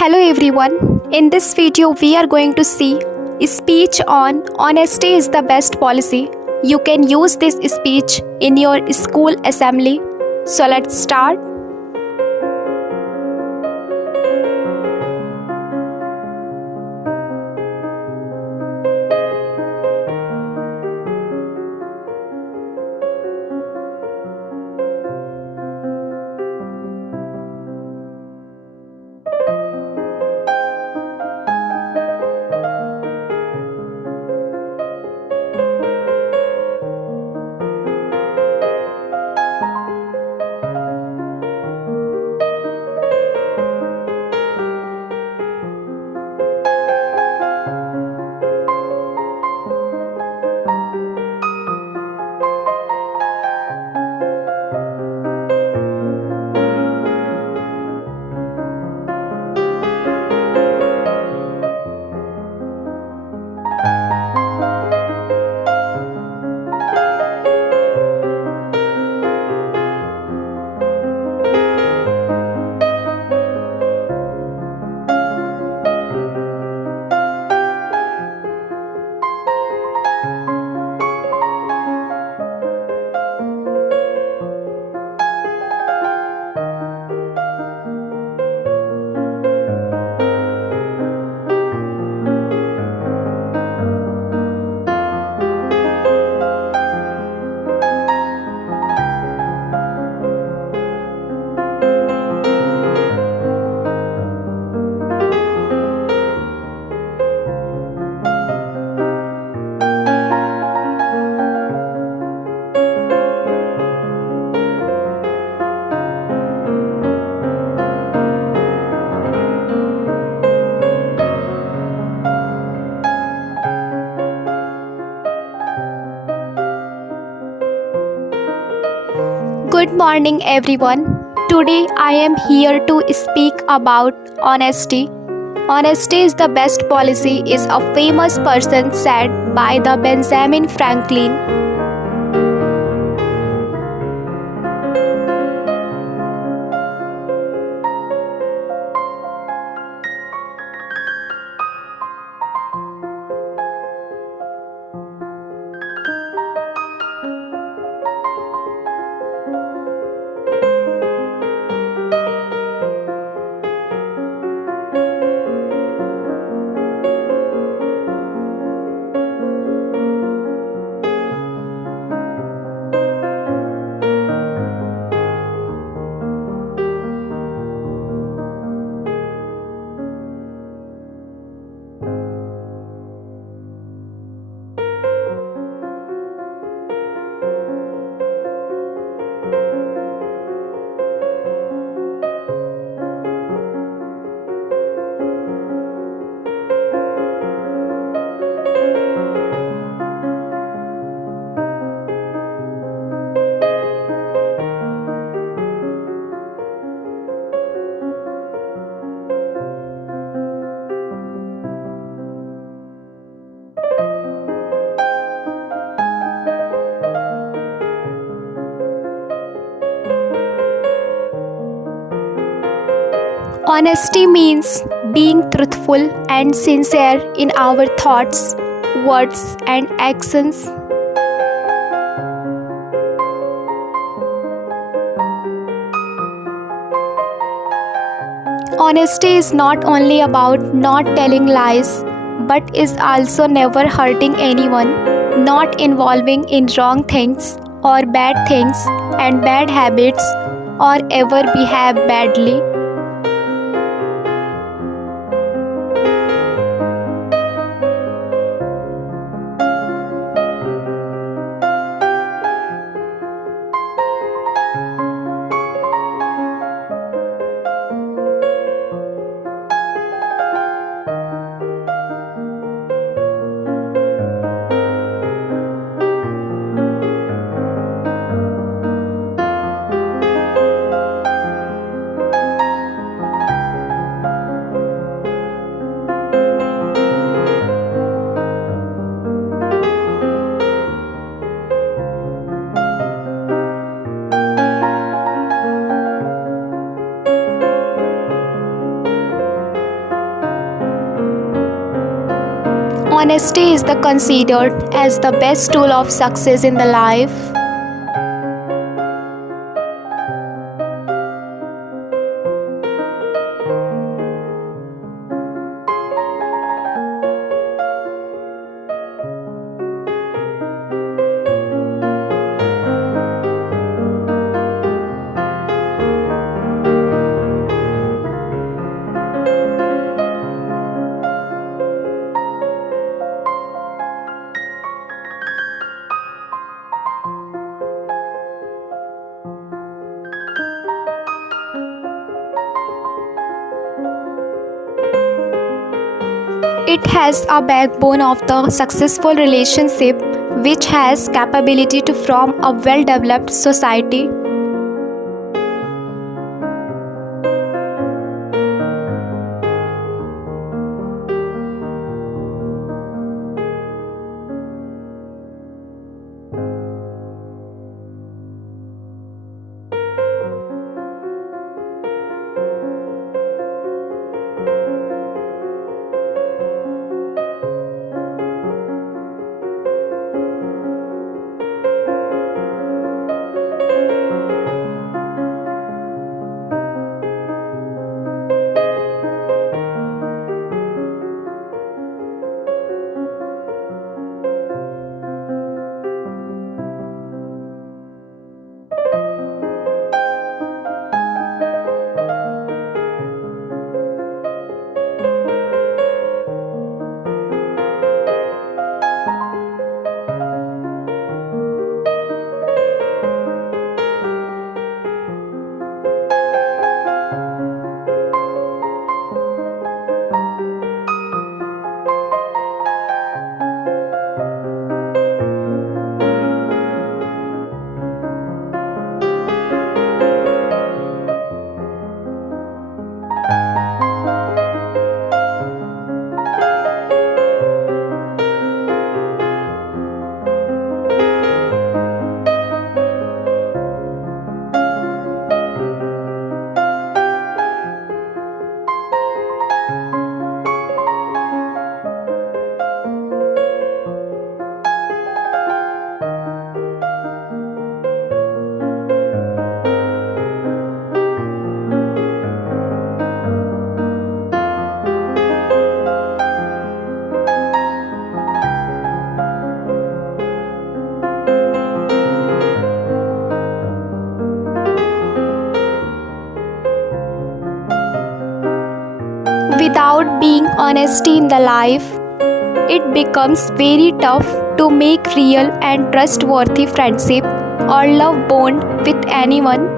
Hello everyone. In this video we are going to see a speech on honesty is the best policy. You can use this speech in your school assembly. So let's start. Good morning everyone. Today I am here to speak about honesty. Honesty is the best policy is a famous person said by the Benjamin Franklin. Honesty means being truthful and sincere in our thoughts, words, and actions. Honesty is not only about not telling lies, but is also never hurting anyone, not involving in wrong things or bad things and bad habits, or ever behave badly. Honesty is the considered as the best tool of success in the life. It has a backbone of the successful relationship which has capability to form a well-developed society. Without being honesty in the life, it becomes very tough to make real and trustworthy friendship or love bond with anyone.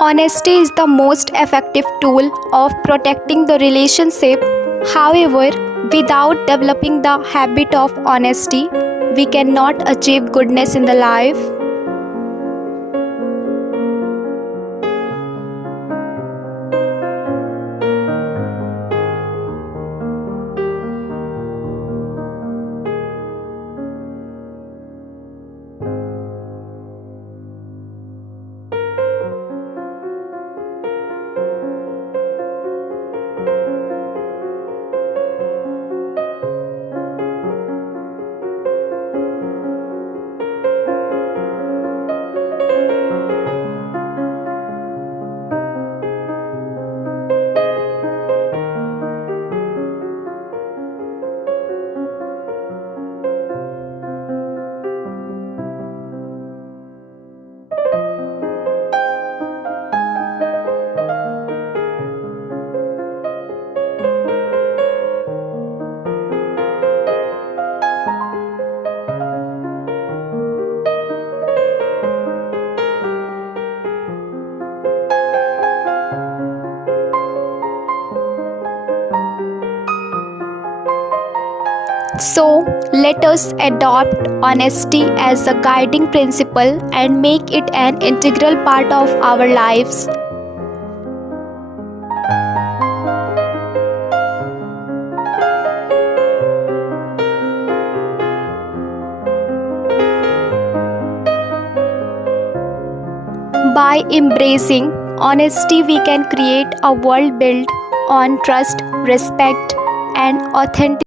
Honesty is the most effective tool of protecting the relationship. However, without developing the habit of honesty, we cannot achieve goodness in the life. So, let us adopt honesty as a guiding principle and make it an integral part of our lives. By embracing honesty, we can create a world built on trust, respect, and authenticity.